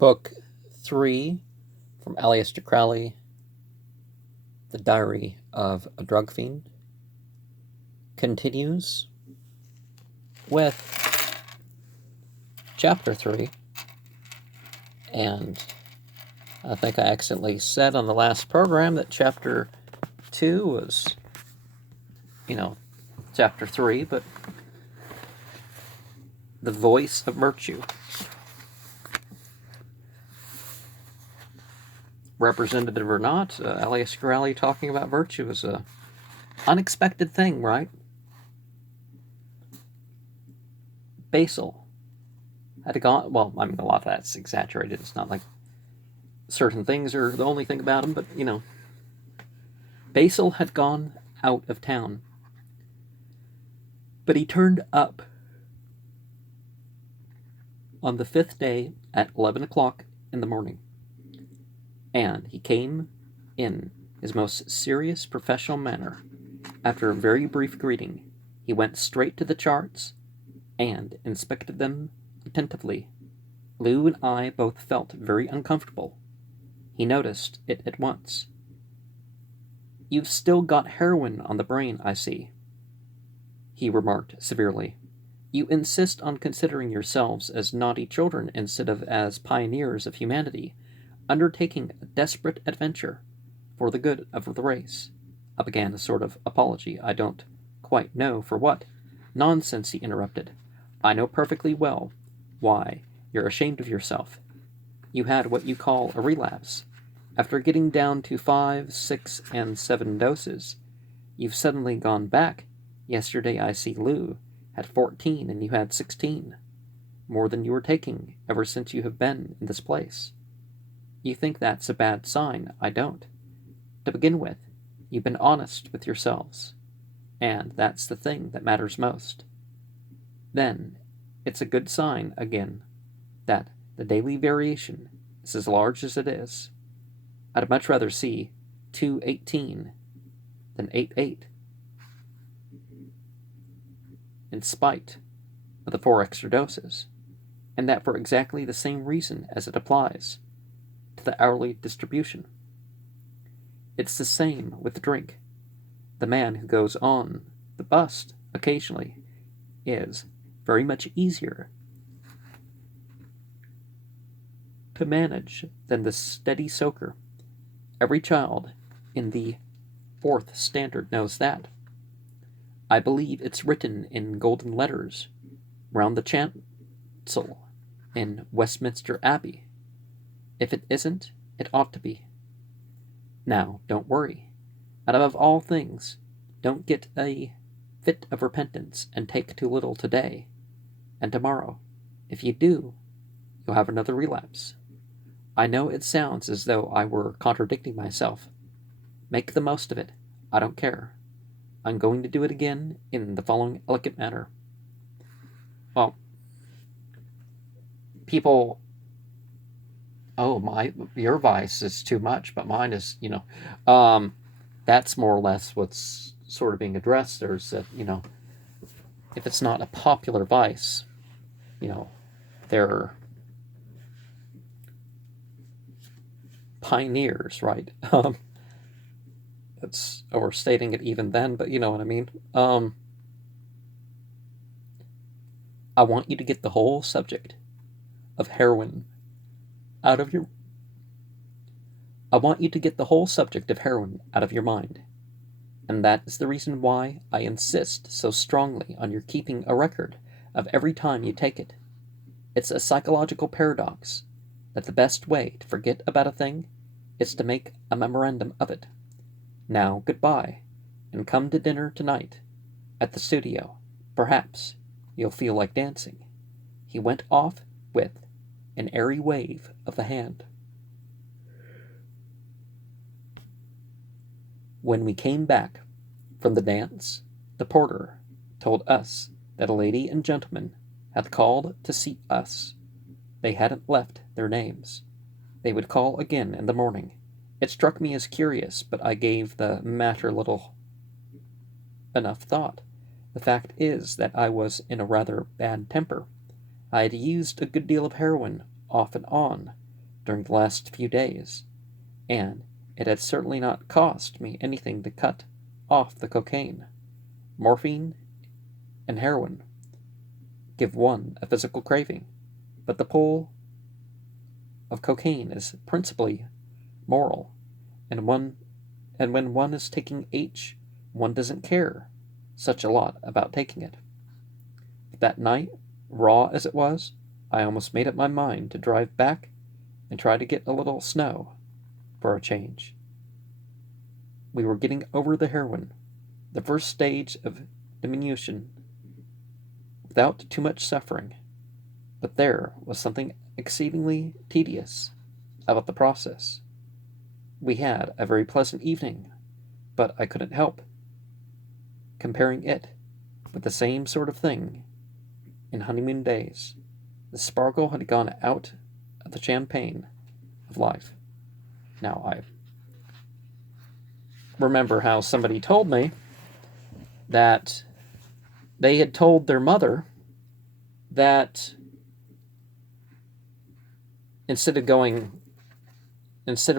Book 3 from Aleister Crowley, The Diary of a Drug Fiend, continues with Chapter 3. And I think I accidentally said on the last program that Chapter 2 was, Chapter 3, but the voice of virtue. Representative or not, Aleister Crowley talking about virtue is a unexpected thing, right? Basil had gone, well, I mean, a lot of that's exaggerated. It's not like certain things are the only thing about him, but, Basil had gone out of town. But he turned up on the 5th day at 11 o'clock in the morning. And he came in his most serious professional manner. After a very brief greeting, he went straight to the charts and inspected them attentively. Lou and I both felt very uncomfortable. He noticed it at once. "You've still got heroin on the brain, I see," he remarked severely. "You insist on considering yourselves as naughty children instead of as pioneers of humanity, undertaking a desperate adventure for the good of the race." I began a sort of apology. "I don't quite know for what." "Nonsense," he interrupted. "I know perfectly well why you're ashamed of yourself. You had what you call a relapse. After getting down to 5, 6, and 7 doses, you've suddenly gone back. Yesterday I see Lou had 14 and you had 16. More than you were taking ever since you have been in this place. You think that's a bad sign. I don't. To begin with, you've been honest with yourselves, and that's the thing that matters most. Then, it's a good sign, again, that the daily variation is as large as it is. I'd much rather see 218 than 88, in spite of the 4 extra doses, and that for exactly the same reason as it applies to the hourly distribution. It's the same with the drink. The man who goes on the bust occasionally is very much easier to manage than the steady soaker. Every child in the 4th standard knows that. I believe it's written in golden letters round the chancel in Westminster Abbey. If it isn't, it ought to be. Now, don't worry. And above all things, don't get a fit of repentance and take too little today and tomorrow. If you do, you'll have another relapse. I know it sounds as though I were contradicting myself. Make the most of it. I don't care. I'm going to do it again in the following elegant manner." Well, people, "Oh, your vice is too much, but mine is, that's more or less what's sort of being addressed. There's that, if it's not a popular vice, they're pioneers, right? It's overstating it even then, but you know what I mean. I want you to get the whole subject of heroin out of your I want you to get the whole subject of heroin out of your mind. And that is the reason why I insist so strongly on your keeping a record of every time you take it. It's a psychological paradox that the best way to forget about a thing is to make a memorandum of it. Now, goodbye, and come to dinner tonight at the studio. Perhaps you'll feel like dancing." He went off with an airy wave of the hand. When we came back from the dance, the porter told us that a lady and gentleman had called to see us. They hadn't left their names. They would call again in the morning. It struck me as curious, but I gave the matter little enough thought. The fact is that I was in a rather bad temper. I had used a good deal of heroin off and on, during the last few days, and it had certainly not cost me anything to cut off the cocaine. Morphine and heroin give one a physical craving, but the pull of cocaine is principally moral, and when one is taking H, one doesn't care such a lot about taking it. That night, raw as it was, I almost made up my mind to drive back and try to get a little snow for a change. We were getting over the heroin, the first stage of diminution, without too much suffering, but there was something exceedingly tedious about the process. We had a very pleasant evening, but I couldn't help comparing it with the same sort of thing in honeymoon days. The sparkle had gone out of the champagne of life. Now, I remember how somebody told me that they had told their mother that instead of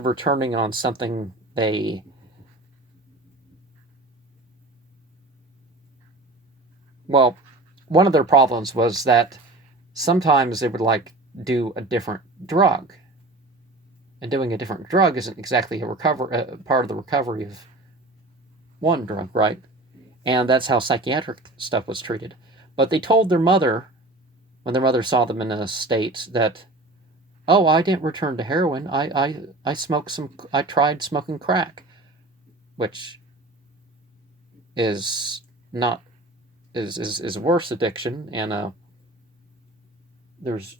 returning on something one of their problems was that sometimes they would do a different drug. And doing a different drug isn't exactly a part of the recovery of one drug, right? And that's how psychiatric stuff was treated. But they told their mother, when their mother saw them in a state, that, oh, I didn't return to heroin. I tried smoking crack, which is not is worse addiction, and there's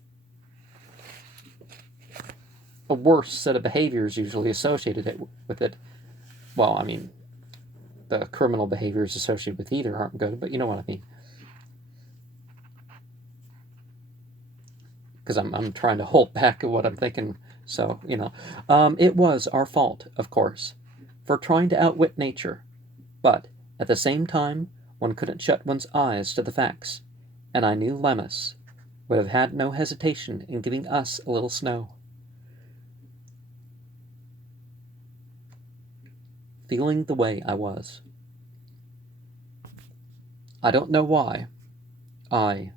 a worse set of behaviors usually associated with it. Well, I mean, the criminal behaviors associated with either aren't good, but you know what I mean. Because I'm trying to hold back what I'm thinking, so, it was our fault, of course, for trying to outwit nature, but at the same time, one couldn't shut one's eyes to the facts, and I knew Lemmus would have had no hesitation in giving us a little snow. Feeling the way I was. I don't know why I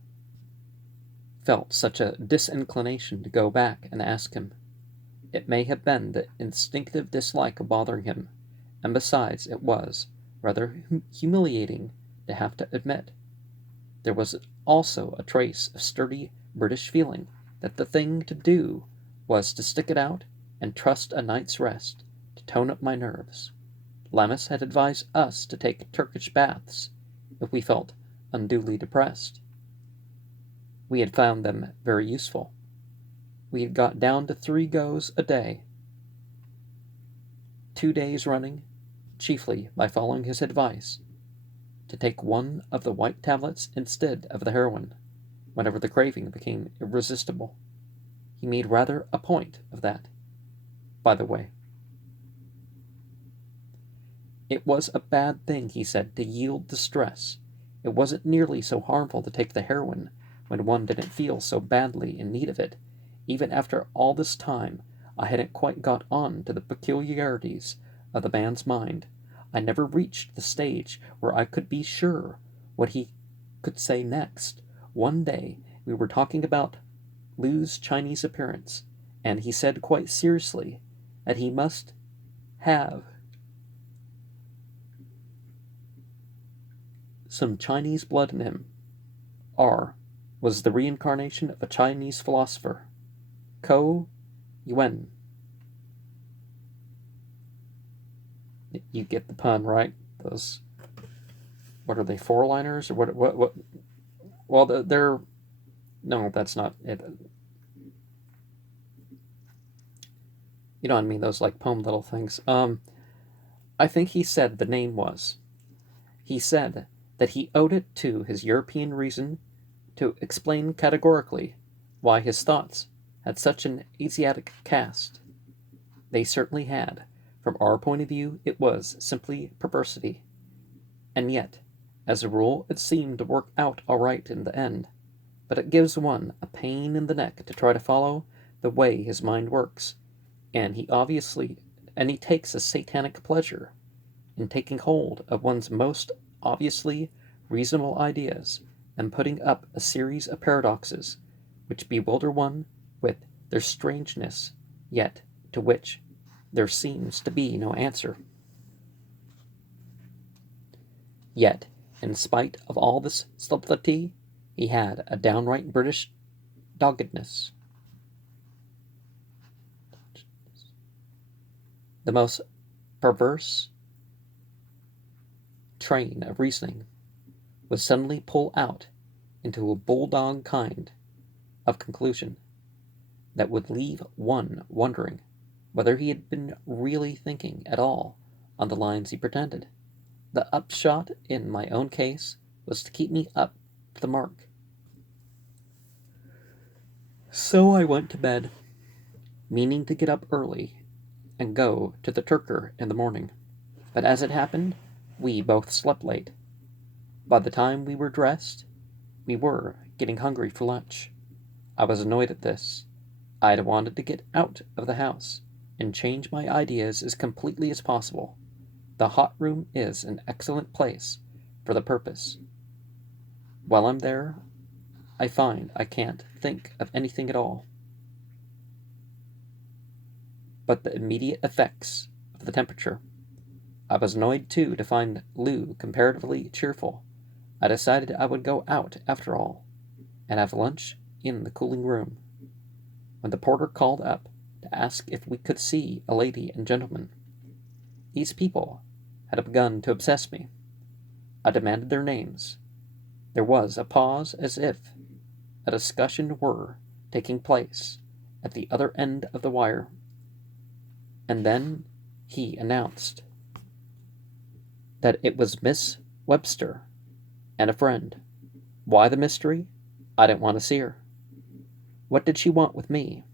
felt such a disinclination to go back and ask him. It may have been the instinctive dislike of bothering him, and besides, it was rather humiliating to have to admit. There was also a trace of sturdy British feeling that the thing to do was to stick it out and trust a night's rest to tone up my nerves. Lammas had advised us to take Turkish baths if we felt unduly depressed. We had found them very useful. We had got down to 3 goes a day, 2 days running, chiefly by following his advice to take one of the white tablets instead of the heroin, whenever the craving became irresistible. He made rather a point of that, by the way. It was a bad thing, he said, to yield to stress. It wasn't nearly so harmful to take the heroin when one didn't feel so badly in need of it. Even after all this time, I hadn't quite got on to the peculiarities of the man's mind. I never reached the stage where I could be sure what he could say next. One day, we were talking about Lu's Chinese appearance, and he said quite seriously that he must have some Chinese blood in him. R was the reincarnation of a Chinese philosopher, Ko Yuan. You get the pun, right? Those, what are they, 4-liners? Or what? Well, they're, no, that's not it. You know what I mean, those poem little things. I think he said the name was. He said that he owed it to his European reason to explain categorically why his thoughts had such an Asiatic cast. They certainly had. From our point of view, it was simply perversity. And yet, as a rule, it seemed to work out all right in the end. But it gives one a pain in the neck to try to follow the way his mind works, and he takes a satanic pleasure in taking hold of one's most obviously reasonable ideas and putting up a series of paradoxes which bewilder one with their strangeness, yet to which there seems to be no answer. Yet, in spite of all this subtlety, he had a downright British doggedness. The most perverse train of reasoning would suddenly pull out into a bulldog kind of conclusion that would leave one wondering whether he had been really thinking at all on the lines he pretended. The upshot in my own case was to keep me up to the mark. So I went to bed, meaning to get up early and go to the Turker in the morning. But as it happened, we both slept late. By the time we were dressed, we were getting hungry for lunch. I was annoyed at this. I had wanted to get out of the house and change my ideas as completely as possible. The hot room is an excellent place for the purpose. While I'm there, I find I can't think of anything at all but the immediate effects of the temperature. I was annoyed, too, to find Lou comparatively cheerful. I decided I would go out, after all, and have lunch in the cooling room, when the porter called up to ask if we could see a lady and gentleman. These people had begun to obsess me. I demanded their names. There was a pause as if a discussion were taking place at the other end of the wire. And then he announced that it was Miss Webster and a friend. Why the mystery? I didn't want to see her. What did she want with me?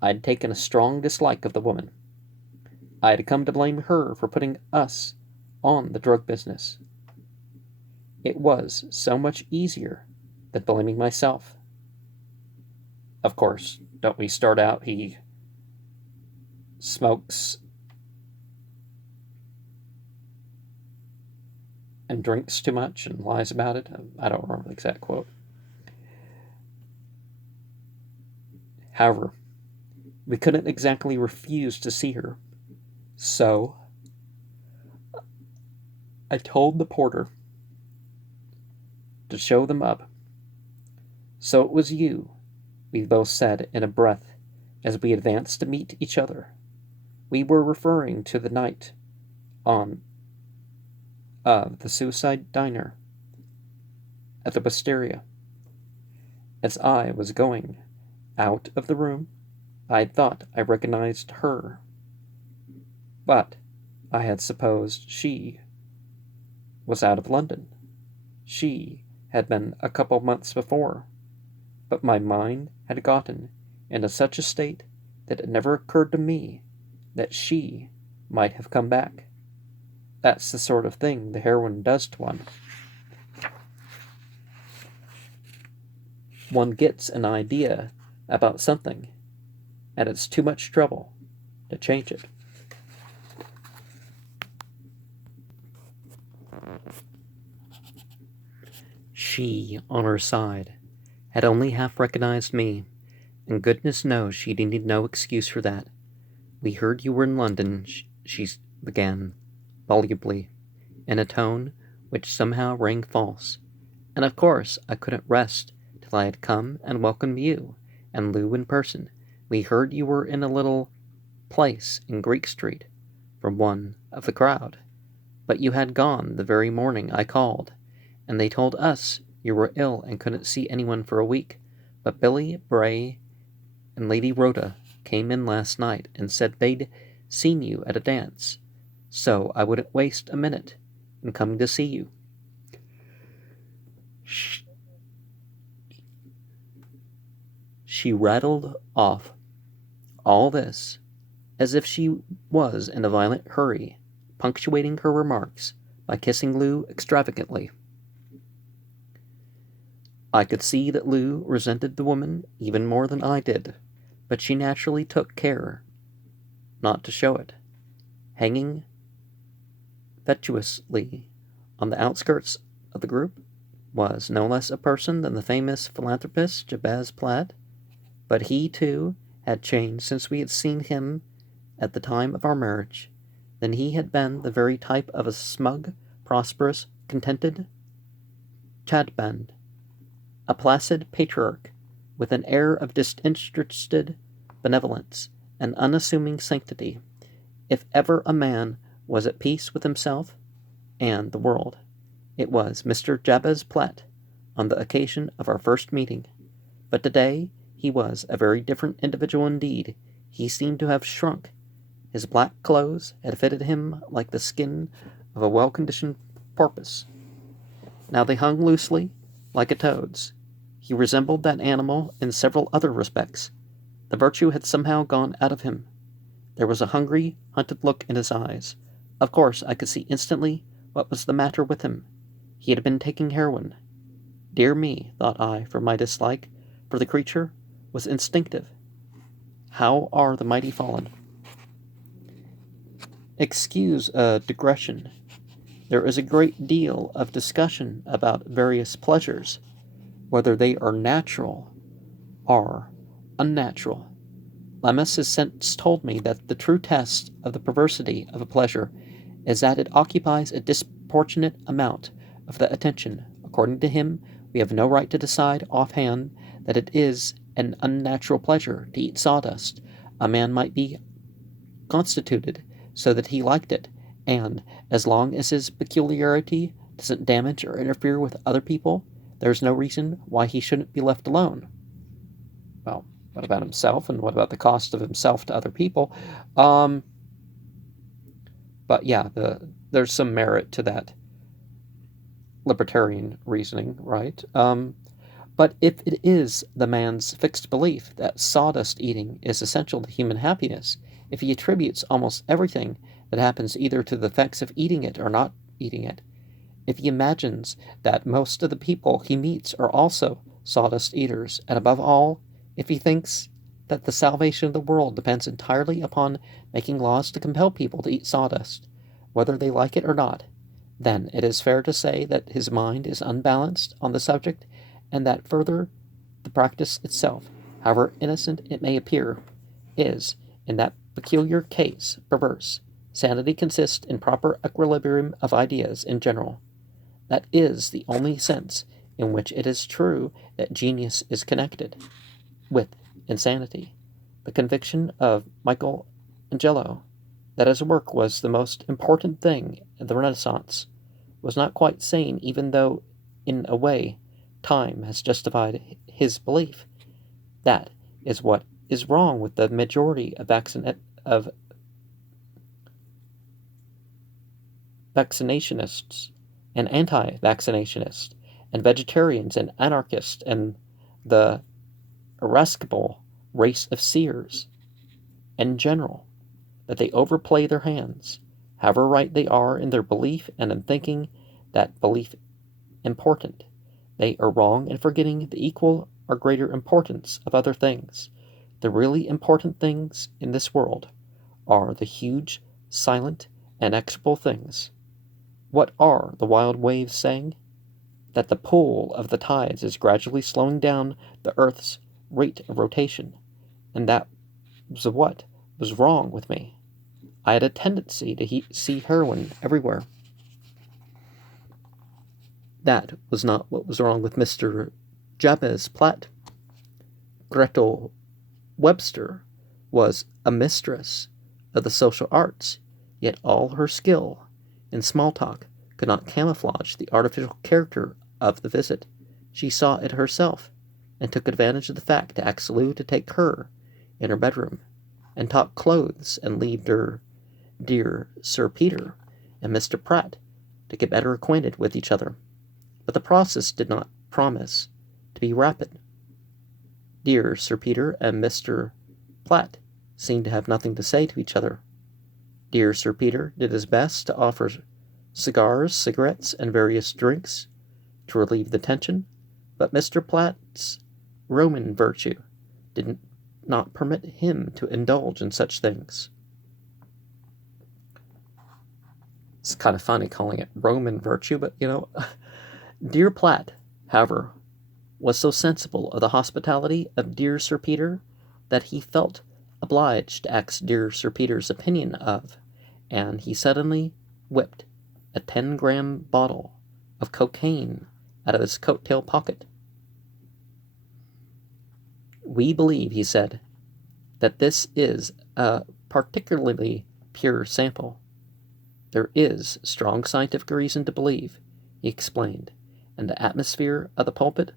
I had taken a strong dislike of the woman. I had come to blame her for putting us on the drug business. It was so much easier than blaming myself. Of course, don't we start out, he smokes and drinks too much and lies about it. I don't remember the exact quote. However, we couldn't exactly refuse to see her. So, I told the porter to show them up. So it was you, we both said in a breath as we advanced to meet each other. We were referring to the night of the suicide diner at the Wisteria. As I was going out of the room, I thought I recognized her, but I had supposed she was out of London. She had been a couple months before, but my mind had gotten into such a state that it never occurred to me that she might have come back. That's the sort of thing the heroine does to one. One gets an idea about something, and it's too much trouble to change it. She, on her side, had only half recognized me, and goodness knows she needed no excuse for that. We heard you were in London, she began, volubly, in a tone which somehow rang false. And of course I couldn't rest till I had come and welcomed you and Lou in person. We heard you were in a little place in Greek Street, from one of the crowd. But you had gone the very morning I called, and they told us you were ill and couldn't see anyone for a week. But Billy, Bray, and Lady Rhoda came in last night and said they'd seen you at a dance, so I wouldn't waste a minute in coming to see you. She rattled off all this as if she was in a violent hurry, punctuating her remarks by kissing Lou extravagantly. I could see that Lou resented the woman even more than I did, but she naturally took care not to show it. Hanging fatuously on the outskirts of the group was no less a person than the famous philanthropist Jabez Platt, but he, too, had changed since we had seen him at the time of our marriage. Then he had been the very type of a smug, prosperous, contented Chadband, a placid patriarch with an air of disinterested benevolence and unassuming sanctity. If ever a man was at peace with himself and the world, it was Mr. Jabez Platt on the occasion of our first meeting. But today he was a very different individual indeed. He seemed to have shrunk. His black clothes had fitted him like the skin of a well-conditioned porpoise. Now they hung loosely, like a toad's. He resembled that animal in several other respects. The virtue had somehow gone out of him. There was a hungry, hunted look in his eyes. Of course, I could see instantly what was the matter with him. He had been taking heroin. Dear me, thought I, for my dislike for the creature was instinctive. How are the mighty fallen? Excuse a digression. There is a great deal of discussion about various pleasures, whether they are natural or unnatural. Lemmas has since told me that the true test of the perversity of a pleasure is that it occupies a disproportionate amount of the attention. According to him, we have no right to decide offhand that it is an unnatural pleasure to eat sawdust. A man might be constituted so that he liked it, and as long as his peculiarity doesn't damage or interfere with other people, there's no reason why he shouldn't be left alone. Well, what about himself, and what about the cost of himself to other people? But yeah, there's some merit to that libertarian reasoning, right? But if it is the man's fixed belief that sawdust eating is essential to human happiness, if he attributes almost everything that happens either to the effects of eating it or not eating it, if he imagines that most of the people he meets are also sawdust eaters, and above all, if he thinks that the salvation of the world depends entirely upon making laws to compel people to eat sawdust, whether they like it or not, then it is fair to say that his mind is unbalanced on the subject, and that further, the practice itself, however innocent it may appear, is, in that peculiar case, perverse. Sanity consists in proper equilibrium of ideas in general. That is the only sense in which it is true that genius is connected with insanity. The conviction of Michelangelo that his work was the most important thing in the Renaissance was not quite sane, even though, in a way, time has justified his belief. That is what is wrong with the majority of vaccinationists and anti-vaccinationists and vegetarians and anarchists and the irascible race of seers in general, that they overplay their hands, however right they are in their belief and in thinking that belief important. They are wrong in forgetting the equal or greater importance of other things. The really important things in this world are the huge, silent, inexorable things. What are the wild waves saying? That the pull of the tides is gradually slowing down the earth's rate of rotation, and that was what was wrong with me. I had a tendency to see heroin everywhere. That was not what was wrong with Mr. Jabez Platt. Gretel Webster was a mistress of the social arts, yet all her skill in small talk could not camouflage the artificial character of the visit. She saw it herself, and took advantage of the fact to ask Lou to take her in her bedroom, and talk clothes, and leave her dear Sir Peter and Mr. Pratt to get better acquainted with each other. But the process did not promise to be rapid. Dear Sir Peter and Mr. Platt seemed to have nothing to say to each other. Dear Sir Peter did his best to offer cigars, cigarettes, and various drinks to relieve the tension, but Mr. Platt's Roman virtue didn't not permit him to indulge in such things. It's kind of funny calling it Roman virtue, but, Dear Platt, however, was so sensible of the hospitality of dear Sir Peter that he felt obliged to ask dear Sir Peter's opinion of, and he suddenly whipped a 10-gram bottle of cocaine out of his coat-tail pocket. We believe, he said, that this is a particularly pure sample. There is strong scientific reason to believe, he explained, and the atmosphere of the pulpit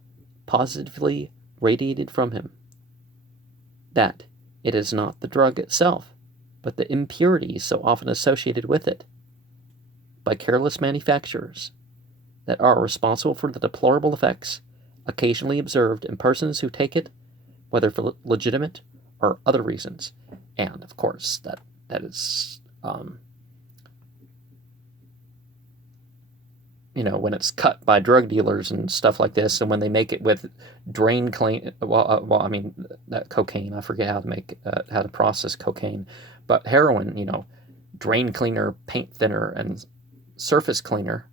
positively radiated from him, that it is not the drug itself, but the impurities so often associated with it by careless manufacturers that are responsible for the deplorable effects occasionally observed in persons who take it, whether for legitimate or other reasons. And, of course, that is, when it's cut by drug dealers and stuff like this, and when they make it with that cocaine, I forget how to process cocaine, but heroin, drain cleaner, paint thinner, and surface cleaner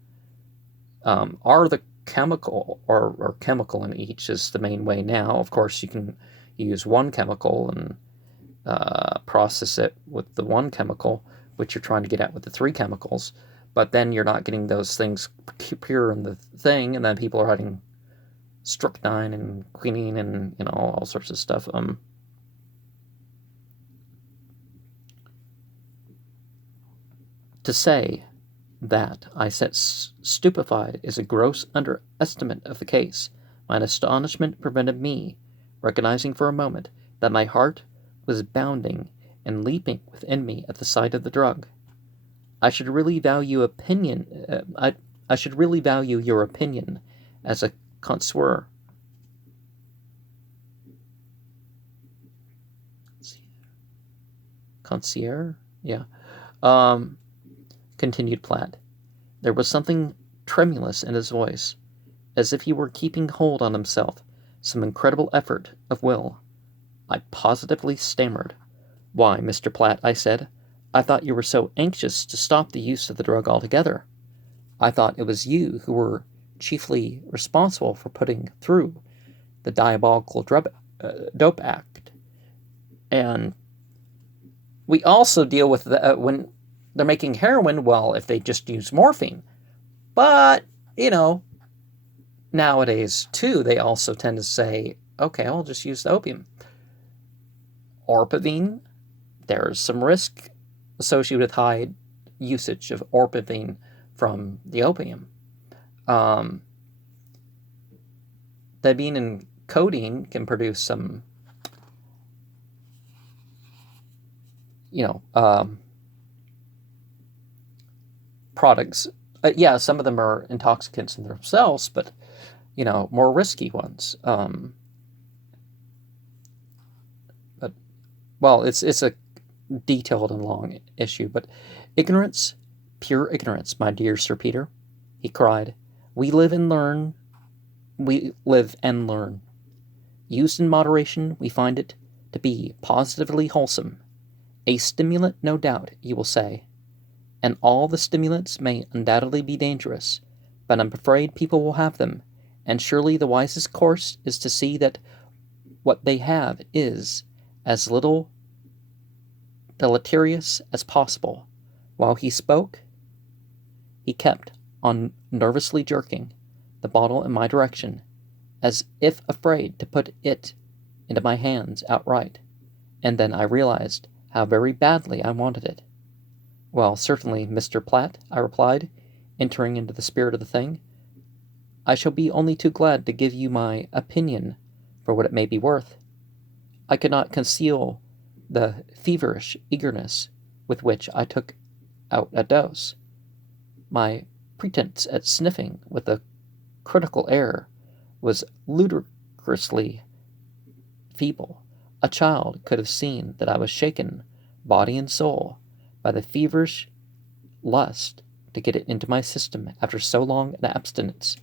are the chemical, or chemical in each is the main way now. Of course, you can use one chemical and process it with the one chemical, which you're trying to get at with the three chemicals, but then you're not getting those things pure in the thing, and then people are adding strychnine and quinine and all sorts of stuff. To say that I sat stupefied is a gross underestimate of the case. My astonishment prevented me recognizing for a moment that my heart was bounding and leaping within me at the sight of the drug. I should really value I should really value your opinion as a connoisseur. Concierge? Yeah. Continued Platt. There was something tremulous in his voice, as if he were keeping hold on himself, some incredible effort of will. I positively stammered. Why, Mr. Platt, I said, I thought you were so anxious to stop the use of the drug altogether. I thought it was you who were chiefly responsible for putting through the diabolical dope act. And we also deal with when they're making heroin, well, if they just use morphine. But, nowadays, too, they also tend to say, okay, I'll just use the opium. Orpivine, there's some risk associated with high usage of orpivine from the opium. Thymine and codeine can produce some, products. Some of them are intoxicants in themselves, but, more risky ones. It's a detailed and long issue, but ignorance, pure ignorance, my dear Sir Peter, he cried. We live and learn. Used in moderation, we find it to be positively wholesome. A stimulant, no doubt, you will say. And all the stimulants may undoubtedly be dangerous, but I'm afraid people will have them, and surely the wisest course is to see that what they have is as little deleterious as possible. While he spoke, he kept on nervously jerking the bottle in my direction, as if afraid to put it into my hands outright, and then I realized how very badly I wanted it. Well, certainly, Mr. Platt, I replied, entering into the spirit of the thing. I shall be only too glad to give you my opinion for what it may be worth. I could not conceal the feverish eagerness with which I took out a dose. My pretense at sniffing with a critical air was ludicrously feeble. A child could have seen that I was shaken, body and soul, by the feverish lust to get it into my system after so long an abstinence.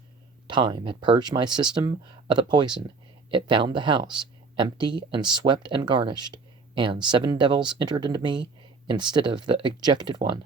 Time had purged my system of the poison. It found the house, empty and swept and garnished, and 7 devils entered into me instead of the ejected one.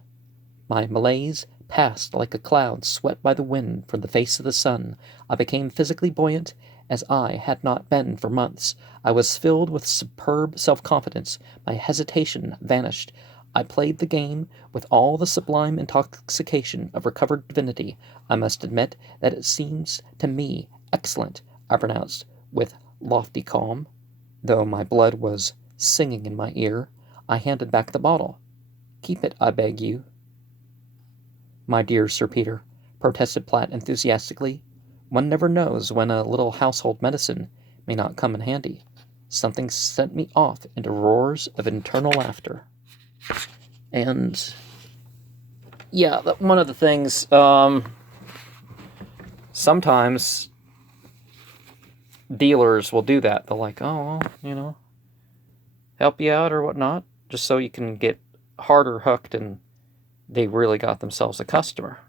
My malaise passed like a cloud swept by the wind from the face of the sun. I became physically buoyant as I had not been for months. I was filled with superb self-confidence. My hesitation vanished. I played the game with all the sublime intoxication of recovered divinity. I must admit that it seems to me excellent, I pronounced with lofty calm. Though my blood was singing in my ear, I handed back the bottle. Keep it, I beg you. My dear Sir Peter, protested Platt enthusiastically, one never knows when a little household medicine may not come in handy. Something sent me off into roars of internal laughter. And yeah, one of the things, sometimes dealers will do that. They're like, oh, well, help you out or whatnot, just so you can get harder hooked and they really got themselves a customer.